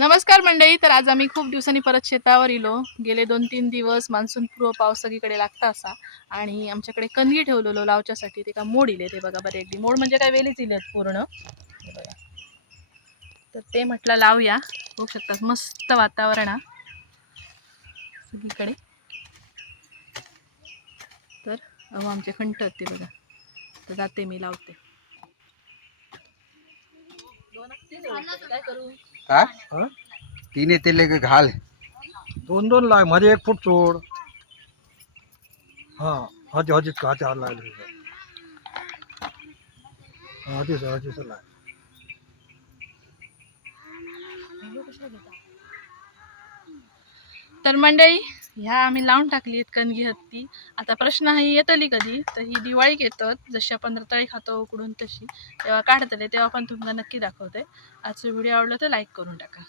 नमस्कार मंडळी. तर आज आम्ही खूप दिवसांनी परत शेतावर इलो. गेले 2-3 दिवस मान्सून पूर्व पाऊस सगळीकडे लागता असा आणि आमच्याकडे कणगी ठेवलेलो लावच्यासाठी ते का मोड इले ते बघा. बरे एकदी मोड म्हणजे काय वेलीच इलेत पूर्ण हे बघा. तर ते म्हटलं लावूया. बघू शकता मस्त वातावरण हा सगळीकडे. तर अहो आमचे खंट ते बघा. तर जाते मी लावते. काय करू काय हा? तीन येते लेके घाल. दोन दोन लाय मध्ये 1 फूट सोड. हा हजीच का हात लागले हजीच लाय. तर मंडळी ह्या आम्ही लावून टाकली आहेत कणगी हत्ती. आता प्रश्न आहे येतली कधी, तर ही दिवाळीक येतात जशी आपण रताळी खातो उकडून तशी तेव्हा काढतले तेव्हा पण तुम्हाला नक्की दाखवते. आजचा व्हिडिओ आवडला तर लाईक करून टाका.